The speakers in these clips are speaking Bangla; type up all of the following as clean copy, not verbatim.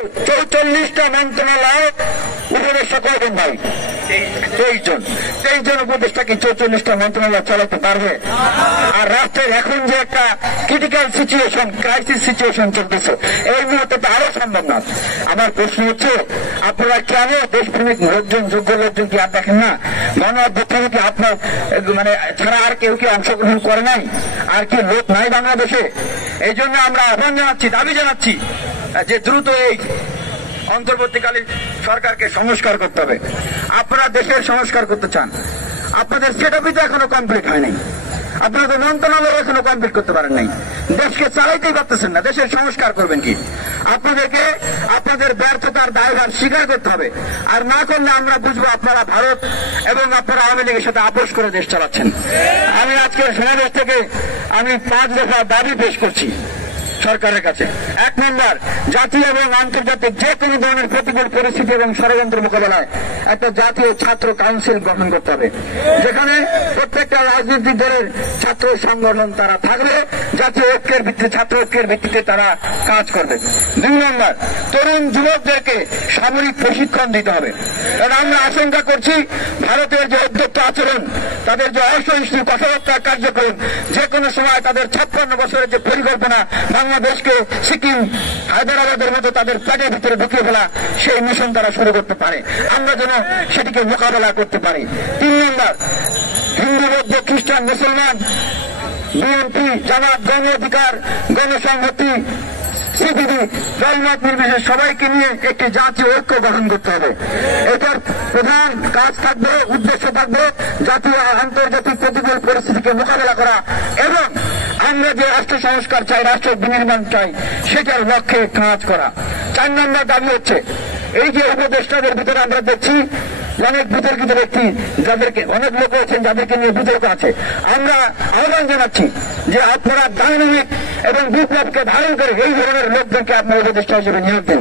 44টা মন্ত্রণালয় উপদেষ্টা কয়জন ভাই? 23 জন উপদেষ্টা কি 44টা মন্ত্রণালয় চালাতে পারবে? আর রাষ্ট্রের এখন যে একটা ক্রিটিক্যাল সিচুয়েশন, ক্রাইসিস সিচুয়েশন চলতেছে, এই মুহূর্তে তো আরো সম্ভব না। আমার প্রশ্ন হচ্ছে, আপনারা কেন দেশপ্রেমিক লোকজন, যোগ্য লোকজন কি আর দেখেন না? গণ অভ্যুত্থানে কি আপনার মানে ছাড়া আর কেউ কি অংশগ্রহণ করে নাই? আর কি লোক নাই বাংলাদেশে? এই জন্য আমরা আহ্বান জানাচ্ছি, দাবি জানাচ্ছি যে দ্রুত এই অন্তর্বর্তীকালীন সরকারকে সংস্কার করতে হবে। আপনারা দেশের সংস্কার করতে চান, আপনাদের সেটআপই তো এখনো কমপ্লিট হয় নাই, আপনাদের মন্ত্রণালয় এখনো কমপ্লিট করতে পারেন নাই, দেশকে চালাইতেই পারতেছেন না, দেশের সংস্কার করবেন কি? আপনাদেরকে আপনাদের ব্যর্থতার দায়ভার স্বীকার করতে হবে। আর না করলে আমরা বুঝবো আপনারা ভারত এবং আপনারা আওয়ামী লীগের সাথে আপোষ করে দেশ চালাচ্ছেন। আমি আজকের সমাবেশ থেকে আমি 5 দফা দাবি পেশ করছি সরকারের কাছে। 1 নম্বর, জাতীয় এবং আন্তর্জাতিক যে কোনো ধরনের প্রতিকূল পরিস্থিতি এবং ষড়যন্ত্র মোকাবেলায় একটা জাতীয় ছাত্র কাউন্সিল গঠন করতে হবে, যেখানে প্রত্যেকটা রাজনৈতিক দলের ছাত্র সংগঠন তারা থাকবে, জাতীয় ঐক্যের ভিত্তিতে, ছাত্র ঐক্যের ভিত্তিতে তারা কাজ করবে। 2 নম্বর, তরুণ যুবকদেরকে সামরিক প্রশিক্ষণ দিতে হবে। কারণ আমরা আশঙ্কা করছি ভারতের যে অধ্যক্ষ আচরণ, তাদের যে অসহিষ্ণু কঠোরতার কার্যক্রম, যে কোনো সময় তাদের 56 বছরের যে পরিকল্পনা বাংলাদেশকে সিকিম, হায়দ্রাবাদের মতো তাদের প্যাটের ভিতরে ঢুকিয়ে ফেলা, সেই মিশন তারা শুরু করতে পারে, আমরা যেন সেটিকে মোকাবেলা করতে পারি। 3 নম্বর, হিন্দু, বৌদ্ধ, খ্রিস্টান, মুসলমান, বিএনপি, জামাত, গণ অধিকার, গণসংহতি, সিপিবি, দলমত নির্বিশেষে সবাইকে নিয়ে একটি জাতীয় ঐক্য গঠন করতে হবে। এটার প্রধান কাজ থাকবে, উদ্দেশ্য থাকবে জাতীয় আন্তর্জাতিক প্রতিকূল পরিস্থিতিকে মোকাবেলা করা এবং আমরা যে রাষ্ট্র সংস্কার চাই, রাষ্ট্র বিনির্মাণ চাই, সেটার লক্ষ্যে কাজ করা। 4 নম্বর দাবি হচ্ছে, এই যে উপদেষ্টাদের ভিতরে আমরা দেখছি অনেক বিতর্কিত ব্যক্তি, যাদেরকে অনেক লোক আছেন যাদেরকে নিয়ে বিতর্ক আছে, আমরা আহ্বান জানাচ্ছি যে আপনারা ডাইনামিক এবং বিপ্লবকে ধারণ করে এই ধরনের লোকদেরকে আপনার উপদেষ্টা হিসেবে নিয়োগ দিন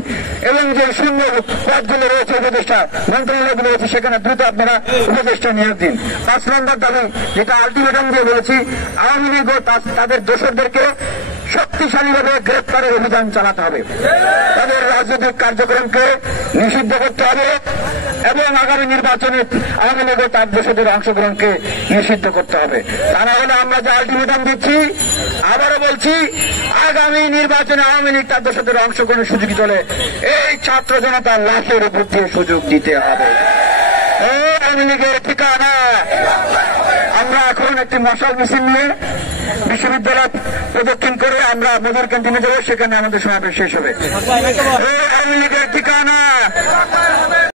এবং যে শূন্য পদগুলো রয়েছে উপদেষ্টা মন্ত্রণালয়গুলো রয়েছে সেখানে দ্রুত আপনারা উপদেষ্টা নিয়োগ দিন। 5 নম্বর দাবি, যেটা আলটিমেটাম দিয়ে বলেছি, আওয়ামী লীগ ও তাদের দোসরদেরকে শক্তিশালীভাবে গ্রেপ্তারের অভিযান চালাতে হবে, তাদের রাজনৈতিক কার্যক্রমকে নিষিদ্ধ করতে হবে এবং আগামী নির্বাচনে আওয়ামী লীগ ও তার দোসরদের অংশগ্রহণকে নিষিদ্ধ করতে হবে। তা না হলে আমরা যে আলটিমেটাম দিচ্ছি, আবারও বলছি, আগামী নির্বাচনে আওয়ামী লীগ তার দোসরদের অংশগ্রহণের সুযোগ হলে এই ছাত্র জনতার লাশের উপর দিয়ে সুযোগ দিতে হবে। আওয়ামী লীগের ঠিকানা। আমরা এখন একটি মশাল মিছিল নিয়ে বিশ্ববিদ্যালয় প্রদক্ষিণ করে আমরা মেজর ক্যান্টিনে যাবো, সেখানে আমাদের সমাবেশ শেষ হবে। আওয়ামী লীগের ঠিকানা।